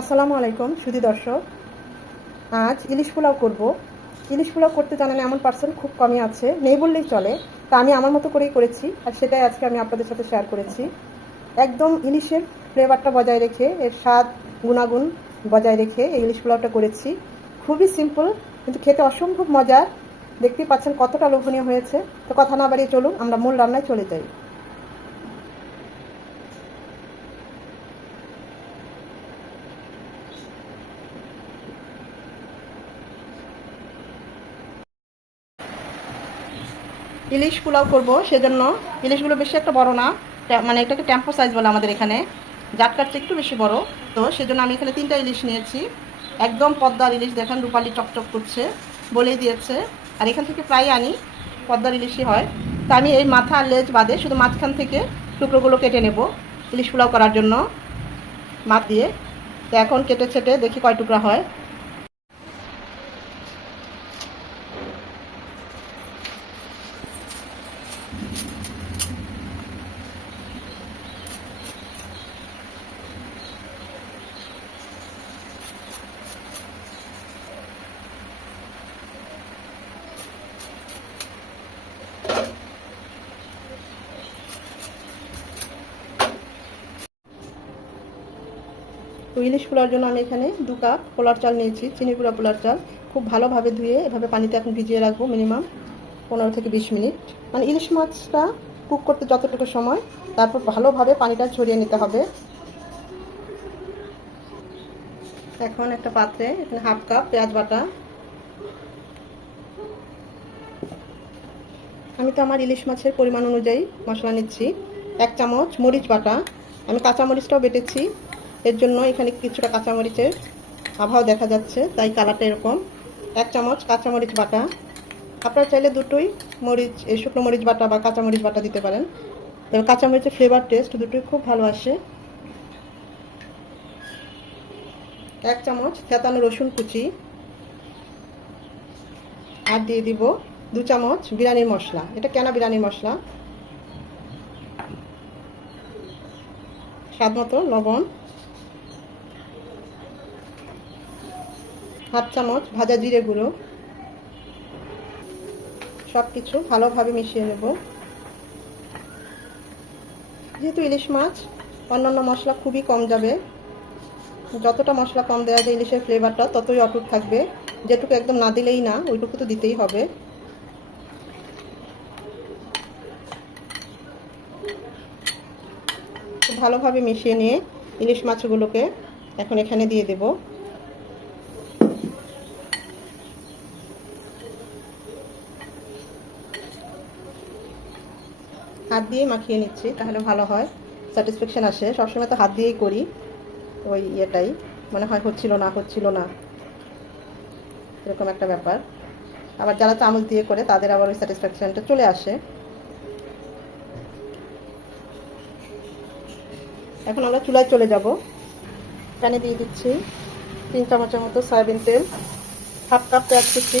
আসসালামু আলাইকুম, সুধী দর্শক। আজ ইলিশ পোলাও করব। ইলিশ পোলাও করতে জানেন এমন পার্সন খুব কমই আছে, নেই বললেই চলে, তা আমি আমার মতো করেই করেছি, আর সেটাই আজকে আমি আপনাদের সাথে শেয়ার করেছি। একদম ইলিশের ফ্লেভারটা বজায় রেখে, এর স্বাদ, গুণাগুণ বজায় রেখে এই ইলিশ পোলাওটা করেছি। খুবই সিম্পল কিন্তু খেতে অসম্ভব মজার। দেখতেই পাচ্ছেন কতটা লোভনীয় হয়েছে। তো কথা না বাড়িয়ে চলুন, আমরা মূল রান্নায় চলে যাই। ইলিশ পোলাও করব, সেজন্য। ইলিশগুলো বেশি একটা বড় না মানে এটাকে টেম্পো সাইজ বলে আমাদের এখানে। জাটকার চেয়ে একটু বেশি বড়। তো সেজন্য আমি এখানে তিনটা ইলিশ নিয়েছি। একদম পদ্মার ইলিশ, দেখেন রূপালি চকচক করছে, বলেই দিয়েছে। আর এখান থেকে প্রায় আনি, পদ্মার ইলিশই হয়। তা আমি এই মাথা আর লেজ বাদে শুধু মাঝখান থেকে টুকরোগুলো কেটে নেব ইলিশ পোলাও করার জন্য মাছ দিয়ে। তো এখন কেটে ছেটে দেখি কয় টুকরা হয়। তো ইলিশ পোলার জন্য আমি এখানে দু কাপ পোলার চাল নিয়েছি, চিনি গুঁড়া পোলার চাল। খুব ভালোভাবে ধুয়ে এভাবে পানিতে এখন ভিজিয়ে রাখব মিনিমাম পনেরো থেকে বিশ মিনিট। মানে ইলিশ মাছটা কুক করতে যতটুকু সময়, তারপর ভালোভাবে পানিটা ছড়িয়ে নিতে হবে। এখন একটা পাত্রে এখানে হাফ কাপ পেঁয়াজ বাটা। আমি তো আমার ইলিশ মাছের পরিমাণ অনুযায়ী মশলা নিচ্ছি। এক চামচ মরিচ বাটা। আমি কাঁচা মরিচটাও বেটেছি। এর জন্য এখানে কিছুটা কাঁচামরিচের আভাও দেখা যাচ্ছে, তাই কালারটা এরকম। এক চামচ কাঁচামরিচ বাটা। আপনারা চাইলে দুটোই মরিচ, এই শুকনো মরিচ বাটা বা কাঁচামরিচ বাটা দিতে পারেন। তবে কাঁচামরিচের ফ্লেভার টেস্ট দুটোই খুব ভালো আসে। এক চামচ থেতানো রসুন কুচি। আর দিয়ে দিব দু চামচ বিরিয়ানির মশলা। এটা কেনা বিরিয়ানির মশলা? স্বাদ মতো লবণ। হাফ চামচ ভাজা জিরে গুঁড়ো। সব কিছু ভালোভাবে মিশিয়ে নেব। যেহেতু ইলিশ মাছ, অন্যান্য মশলা খুবই কম যাবে। যতটা মশলা কম দেওয়া যায় ইলিশের ফ্লেভারটা ততই অটুট থাকবে। যেটুকু একদম না দিলেই না, ওইটুকু তো দিতেই হবে। ভালোভাবে মিশিয়ে নিয়ে ইলিশ মাছগুলোকে এখন এখানে দিয়ে দেব। হাত দিয়ে মাখিয়ে নিচ্ছি, তাহলে ভালো হয়। স্যাটিসফ্যাকশন আসে। সবসময় তো হাত দিয়েই করি। ওই ইয়েটাই। মানে হয় হচ্ছিল না হচ্ছিল না। এরকম একটা ব্যাপার। আবার যারা চামচ দিয়ে করে, তাদের আবার ওই স্যাটিসফ্যাকশনটা চলে আসে। এখন আমরা চুলায় চলে যাব। প্যানে দিয়ে দিচ্ছি। তিন চামচের মতো সয়াবিন তেল। হাফ কাপ পেঁয়াজ কুচি।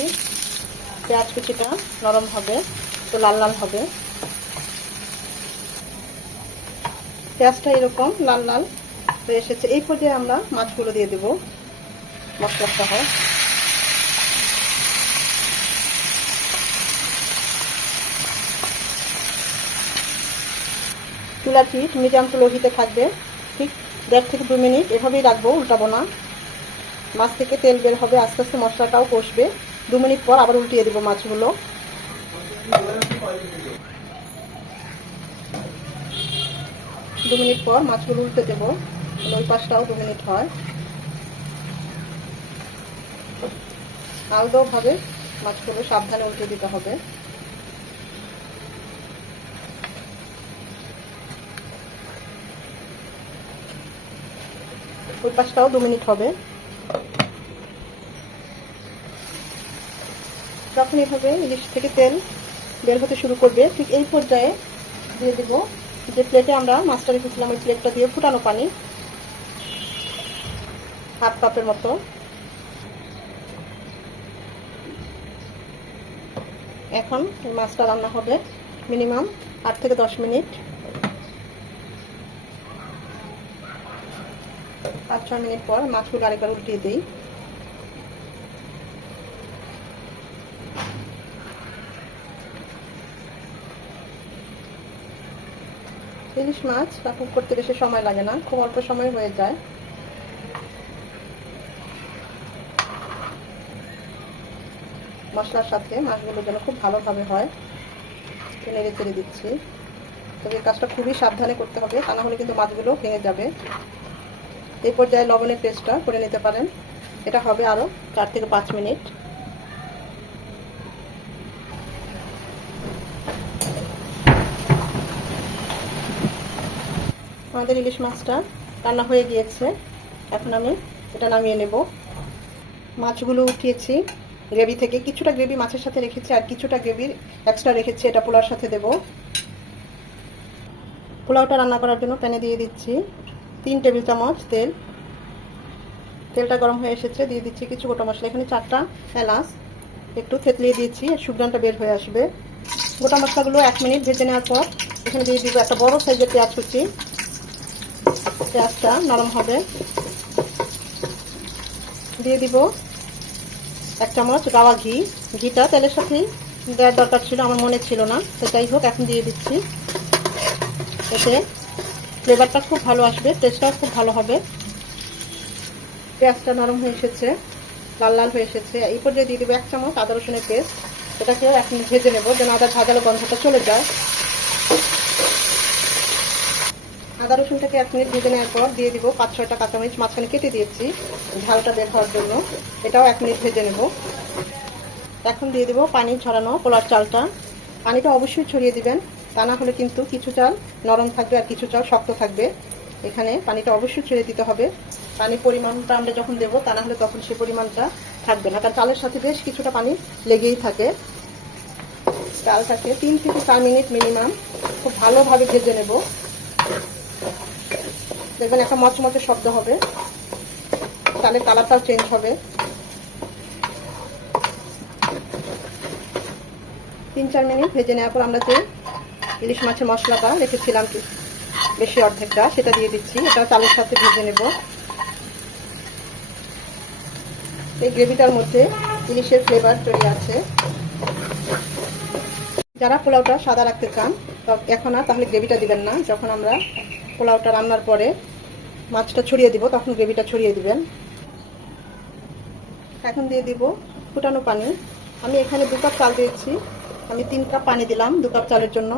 পেঁয়াজ কুচিটা নরম হবে তো লাল লাল হবে। পেঁয়াজটা এরকম লাল লাল হয়ে এসেছে। এই পর্যায়ে আমরা মাছগুলো দিয়ে দেব মশলা সহ চুলার হিট মিডিয়াম টু লো হিটে থাকবে। ঠিক দেড় থেকে দু মিনিট এভাবেই রাখব, উল্টাবো না। মাছ থেকে তেল বের হবে, আস্তে আস্তে মশলাটাও কষবে। দু মিনিট পর আবার উল্টিয়ে দেবো মাছগুলো। দু মিনিট পর মাছগুলো উল্টে দেবো। ওই পাশটাও দু মিনিট হয়। আলাদাভাবে মাছগুলো সাবধানে উল্টে দিতে হবে। ওই পাশটাও দু মিনিট হবে। যখন এভাবে ইলিশ থেকে তেল বের হতে শুরু করবে, ঠিক এই পর্যায়ে দিয়ে দেব যে প্লেটে আমরা মাছটা রেখেছিলাম ওই প্লেটটা দিয়ে ফুটানো পানি। হাফ কাপের মতো। এখন মাছটা রান্না হবে মিনিমাম আট থেকে দশ মিনিট। পাঁচ, ছয় মিনিট পর মাছগুলো আরেকবার উল্টিয়ে দিই। ইলিশ মাছ কাকুক করতে বেশি সময় লাগে না, খুব অল্প সময় হয়ে যায়। মশলার সাথে মাছগুলো যেন খুব ভালোভাবে হয় নেড়ে চেড়ে দিচ্ছি। তবে কাজটা খুবই সাবধানে করতে হবে, তা না হলে কিন্তু মাছগুলো ভেঙে যাবে। এই পর্যায়ে লবণের পেস্টটা করে নিতে পারেন। এটা হবে আরও চার থেকে পাঁচ মিনিট। আমাদের ইলিশ মাছটা রান্না হয়ে গিয়েছে। এখন আমি এটা নামিয়ে নেব। মাছগুলো উঠিয়েছি গ্রেভি থেকে। কিছুটা গ্রেভি মাছের সাথে রেখেছি আর কিছুটা গ্রেভির এক্সট্রা রেখেছি। এটা পোলাওর সাথে দেব। পোলাওটা রান্না করার জন্য প্যানে দিয়ে দিচ্ছি তিন টেবিল চামচ তেল। তেলটা গরম হয়ে এসেছে। দিয়ে দিচ্ছি কিছু গোটা মশলা। এখানে চারটা এলাচ। একটু থেতলিয়ে দিয়েছি। সুগ্রানটা বের হয়ে আসবে। গোটা মশলাগুলো এক মিনিট ভেজে নেওয়ার পর এখানে দিয়ে দিব একটা বড় সাইজের পেঁয়াজ কুচি। পেঁয়াজটা নরম হবে। দিয়ে দিব এক চামচ গাওয়া ঘি। ঘিটা তেলের সাথেই দেওয়ার দরকার ছিল, আমার মনে ছিল না। তো যাই হোক, এখন দিয়ে দিচ্ছি। এতে ফ্লেভারটা খুব ভালো আসবে টেস্টটাও খুব ভালো হবে। পেঁয়াজটা নরম হয়ে এসেছে, লাল লাল হয়ে এসেছে। এই পর্যায়ে দিয়ে দেবো এক চামচ আদা রসুনের পেস্ট। এটাকেও এখন ভেজে নেব, যেন আদা ভাজালো গন্ধটা চলে যায়। আদা রসুনটাকে এক মিনিট ভেজে নেওয়ার পর দিয়ে দিব পাঁচ ছয়টা কাঁচামরিচ, মাঝখানে কেটে দিয়েছি ঝালটা বের হওয়ার জন্য। এটাও এক মিনিট ভেজে নেব। এখন দিয়ে দিব পানি ছড়ানো পোলার চালটা। পানিটা অবশ্যই ছড়িয়ে দিবেন, তা না হলে কিন্তু কিছু চাল নরম থাকবে আর কিছু চাল শক্ত থাকবে। এখানে পানিটা অবশ্যই ছেড়ে দিতে হবে। পানির পরিমাণটা আমরা যখন দেবো, তা না হলে তখন সে পরিমাণটা থাকবে না। কারণ চালের সাথে বেশ কিছুটা পানি লেগেই থাকে। চালটাকে তিন থেকে চার মিনিট মিনিমাম খুব ভালোভাবে ভেজে নেব। দেখবেন একটা মচমচে শব্দ হবে। চালের কালারটাও চেঞ্জ হবে। তিন, চার মিনিট ভেজে নেওয়ার পর আমরা যে ইলিশ মাছের মশলাটা রেখেছিলাম বেশি অর্ধেকটা, সেটা দিয়ে দিচ্ছি। এটা চালের সাথে ভেজে নেব। এই গ্রেভিটার মধ্যে ইলিশের ফ্লেভার তৈরি আছে। যারা পোলাওটা সাদা রাখতে চান এখন আর তাহলে গ্রেভিটা দিবেন না। যখন আমরা পোলাওটা রান্নার পরে মাছটা ছড়িয়ে দিব, তখন গ্রেভিটা ছড়িয়ে দিবেন। এখন দিয়ে দিব ফুটানো পানি। আমি এখানে দু কাপ চাল দিয়েছি। আমি তিন কাপ পানি দিলাম দু কাপ চালের জন্য।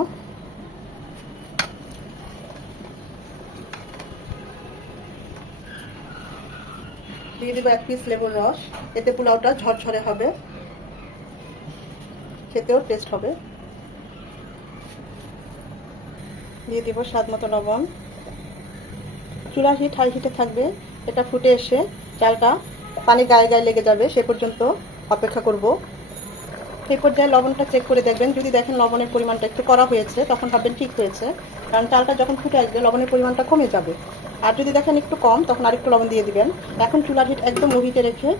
দিয়ে দিব এক পিস লেবুর রস। এতে পোলাওটা ঝরঝরে হবে। খেতেও টেস্ট হবে। দিয়ে দিব স্বাদ মতো লবণ। চুলার হিট হাই হিটে থাকবে। এটা ফুটে এসে চালটা পানি গায়ে গায়ে লেগে যাবে, সে পর্যন্ত অপেক্ষা করব। এই পর্যায়ে লবণটা চেক করে দেখবেন। যদি দেখেন লবণের পরিমাণটা একটু করা হয়েছে, তখন ভাববেন ঠিক হয়েছে। কারণ চালটা যখন ফুটে আসবে, লবণের পরিমাণটা কমে যাবে। আর যদি দেখেন একটু কম, তখন আরেকটু লবণ দিয়ে দিবেন। এখন চুলার হিট একদম হিটে রেখে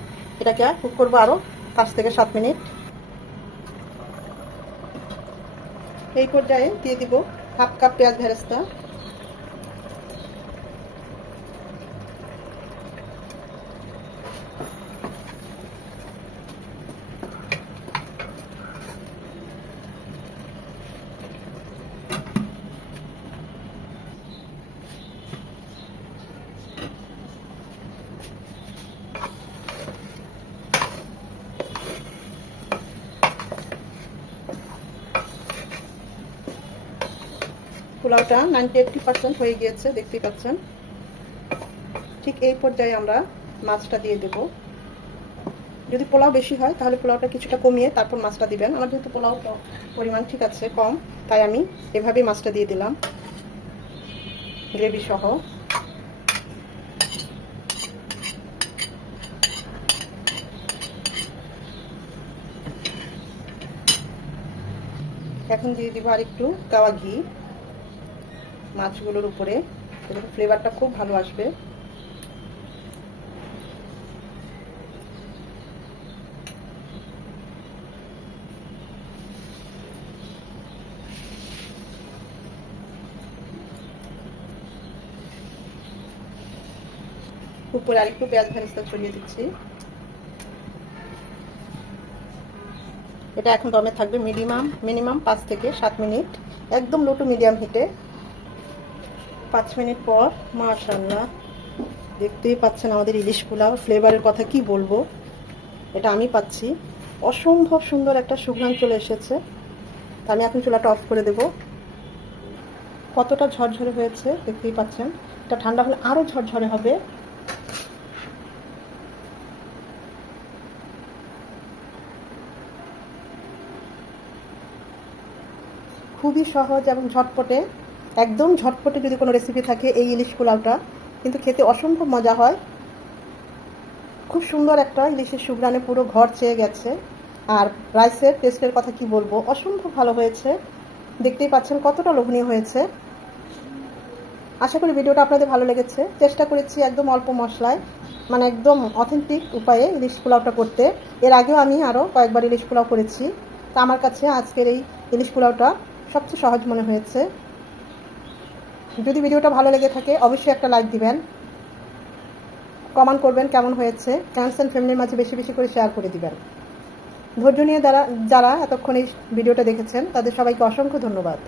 এটাকে কুক করব আরও পাঁচ থেকে সাত মিনিট। এই পর্যায়ে দিয়ে দিব হাফ কাপ পেঁয়াজ ভেরেস্তা। পোলাওটা নাইনটি এইটটি পার্সেন্ট হয়ে গিয়েছে, দেখতেই পাচ্ছেন। ঠিক এই পর্যায়ে আমরা মাছটা দিয়ে দেব। যদি পোলাও বেশি হয়, তাহলে পোলাওটা কিছুটা কমিয়ে তারপর মাছটা দিবেন। আমার যেহেতু পোলাও পরিমাণ ঠিক আছে, কম, তাই আমি এভাবেই মাছটা দিয়ে দিলাম। গ্রেভি সহ। এখন দিয়ে দিব আর একটু গাওয়া ঘি। মাছগুলোর উপরে। ফ্লেভারটা খুব ভালো আসবে। উপরে আরেকটু পেঁয়াজ ভেরেস্তা ছড়িয়ে দিচ্ছি। এটা এখন দমে থাকবে মিনিমাম মিনিমাম পাঁচ থেকে সাত মিনিট। একদম লো টু মিডিয়াম হিটে পাঁচ মিনিট পর মাশাল্লাহ দেখতেই পাচ্ছেন আমাদের ইলিশ পোলাও। ফ্লেভারের কথা কি বলব? এটা আমি পাচ্ছি। অসম্ভব সুন্দর একটা সুঘ্রাণ চলে এসেছে। আমি এখন চুলাটা অফ করে দেব। কতটা ঝরঝরে হয়েছে, দেখতেই পাচ্ছেন। এটা ঠান্ডা হলে আরও ঝরঝরে হবে। খুবই সহজ এবং ঝটপটে একদম ঝটপটে যদি কোনো রেসিপি থাকে এই ইলিশ পোলাওটা, কিন্তু খেতে অসম্ভব মজা হয়। খুব সুন্দর একটা ইলিশের সুগ্রানে পুরো ঘর চেয়ে গেছে। আর রাইসের টেস্টের কথা কি বলব? অসম্ভব ভালো হয়েছে। দেখতেই পাচ্ছেন কতটা লোভনীয় হয়েছে। আশা করি ভিডিওটা আপনাদের ভালো লেগেছে। চেষ্টা করেছি একদম অল্প মশলায় মানে একদম অথেন্টিক উপায়ে ইলিশ পোলাওটা করতে। এর আগেও আমি আরও কয়েকবার ইলিশ পোলাও করেছি। তা আমার কাছে আজকের এই ইলিশ পোলাওটা সবচেয়ে সহজ মনে হয়েছে। যদি ভিডিওটা ভালো লেগে থাকে, অবশ্যই একটা লাইক দিবেন। কমেন্ট করবেন কেমন হয়েছে। ফ্রেন্ডস অ্যান্ড ফ্যামিলির মাঝে বেশি বেশি করে শেয়ার করে দিবেন। ধৈর্য নিয়ে যারা যারা এতক্ষণ এই ভিডিওটা দেখেছেন, তাদের সবাইকে অসংখ্য ধন্যবাদ।